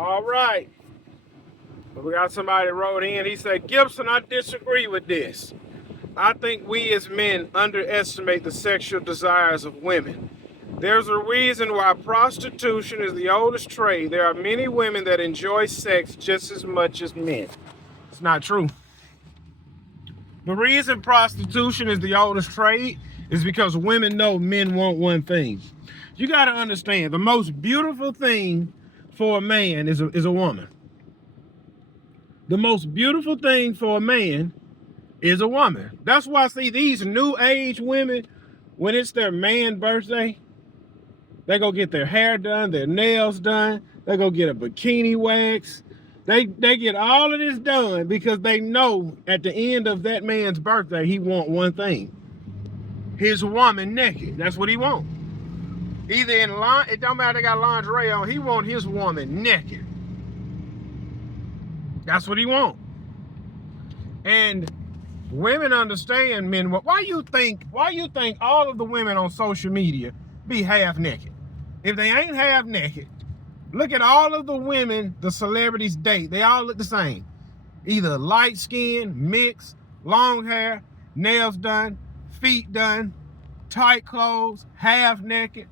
All right. We got somebody wrote in. He said, Gibson, I disagree with this. I think we as men underestimate the sexual desires of women. There's a reason why prostitution is the oldest trade. There are many women that enjoy sex just as much as men. It's not true. The reason prostitution is the oldest trade is because women know men want one thing. You got to understand, the most beautiful thing for a man is a woman. The most beautiful thing for a man is a woman. That's why I see these new age women, when it's their man birthday, they go get their hair done, their nails done, they go get a bikini wax. They get all of this done because they know at the end of that man's birthday, he want one thing. His woman naked. That's what he want. Either in line, it don't matter they got lingerie on, he want his woman naked. That's what he want. And women understand men. Why you think all of the women on social media be half naked? If they ain't half naked, look at all of the women the celebrities date. They all look the same. Either light skin, mixed, long hair, nails done, feet done, tight clothes, half naked.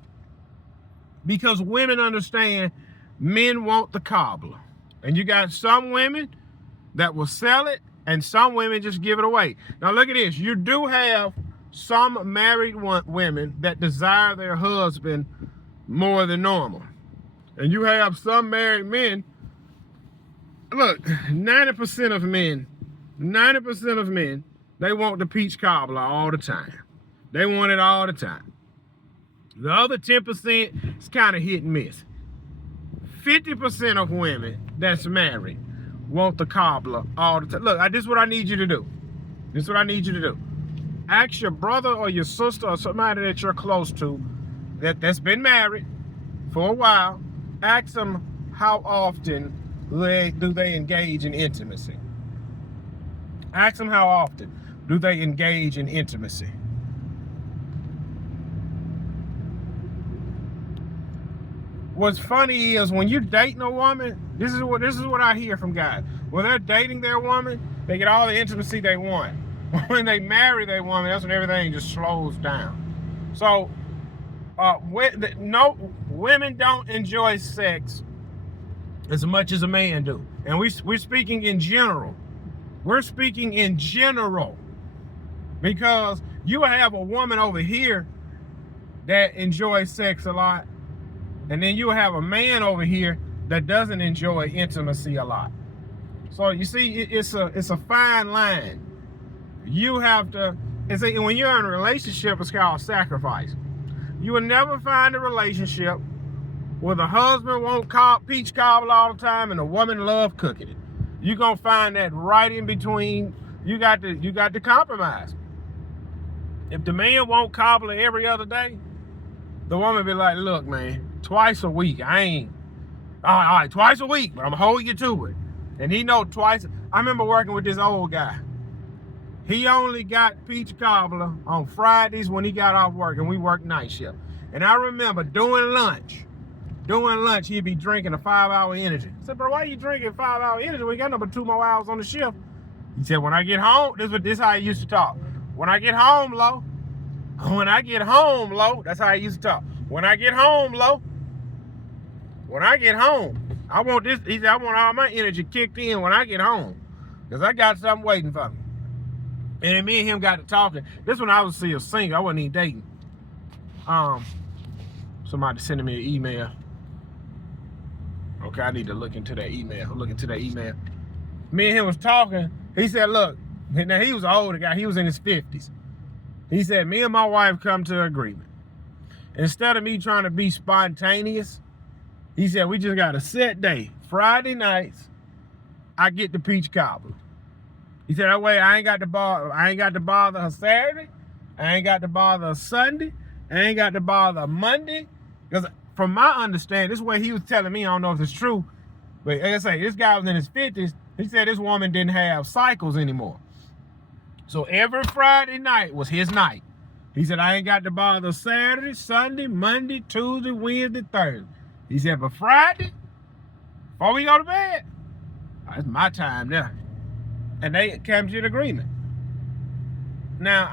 Because women understand men want the cobbler. And you got some women that will sell it, and some women just give it away. Now look at this. You do have some married women that desire their husband more than normal. And you have some married men. Look, 90% of men, they want the peach cobbler all the time. They want it all the time. The other 10% is kind of hit and miss. 50% of women that's married want the cobbler all the time. Look, this is what I need you to do. Ask your brother or your sister or somebody that you're close to that's been married for a while. Ask them how often do they engage in intimacy. Ask them how often do they engage in intimacy. What's funny is when you're dating a woman, this is what I hear from guys. When they're dating their woman, they get all the intimacy they want. When they marry their woman, that's when everything just slows down. So, women don't enjoy sex as much as a man do. And we're speaking in general. We're speaking in general. Because you have a woman over here that enjoys sex a lot. And then you have a man over here that doesn't enjoy intimacy a lot. So you see, it's a fine line. You have to, when you're in a relationship, it's called sacrifice. You will never find a relationship where the husband won't peach cobbler all the time and the woman love cooking it. You're gonna find that right in between. You got to compromise. If the man won't cobbler every other day, the woman be like, look, man, twice a week. I ain't, all right, twice a week, but I'm holding you to it. And he know twice. I remember working with this old guy. He only got peach cobbler on Fridays when he got off work, and we worked night shift. And I remember during lunch, he'd be drinking a 5-hour energy. I said, bro, why you drinking 5-hour energy? We got number 2 more hours on the shift. He said, when I get home, this is how he used to talk. When I get home, low. That's how he used to talk. When I get home, I want this. He said, I want all my energy kicked in when I get home. Because I got something waiting for me. And then me and him got to talking. This when I was still single. I wasn't even dating. Somebody sending me an email. Okay, I need to look into that email. Me and him was talking. He said, look, now he was an older guy. He was in his 50s. He said, me and my wife come to an agreement. Instead of me trying to be spontaneous, he said, we just got a set day. Friday nights, I get the peach cobbler. He said, that way I ain't got to bother her Saturday. I ain't got to bother her Sunday. I ain't got to bother her Monday. Because from my understanding, this is what he was telling me. I don't know if it's true. But like I say, this guy was in his 50s. He said this woman didn't have cycles anymore. So every Friday night was his night. He said, I ain't got to bother Saturday, Sunday, Monday, Tuesday, Wednesday, Thursday. He said, but Friday before we go to bed, it's my time now. And they came to an agreement. Now,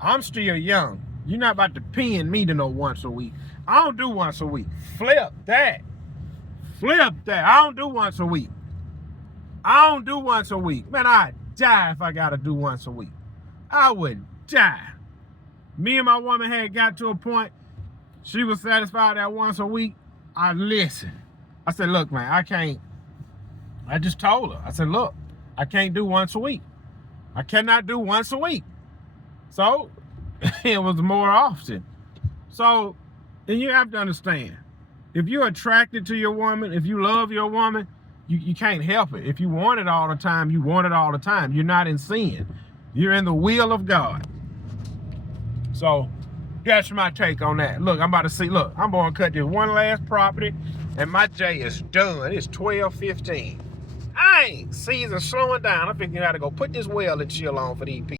I'm still young. You're not about to pin me to no once a week. I don't do once a week. Flip that. Flip that. I don't do once a week. I don't do once a week. Man, I'd die if I gotta do once a week. I would die. Me and my woman had got to a point, she was satisfied that once a week. I listened. I said, look, man, I can't. I just told her. I said, look, I can't do once a week. I cannot do once a week. So it was more often. So, and you have to understand, if you're attracted to your woman, if you love your woman, you can't help it. If you want it all the time, you want it all the time. You're not in sin. You're in the will of God. So that's my take on that. Look, I'm about to see, look, I'm going to cut this one last property and my day is done. It's 12:15. I ain't season slowing down. I'm thinking I got to go put this well and chill on for these people.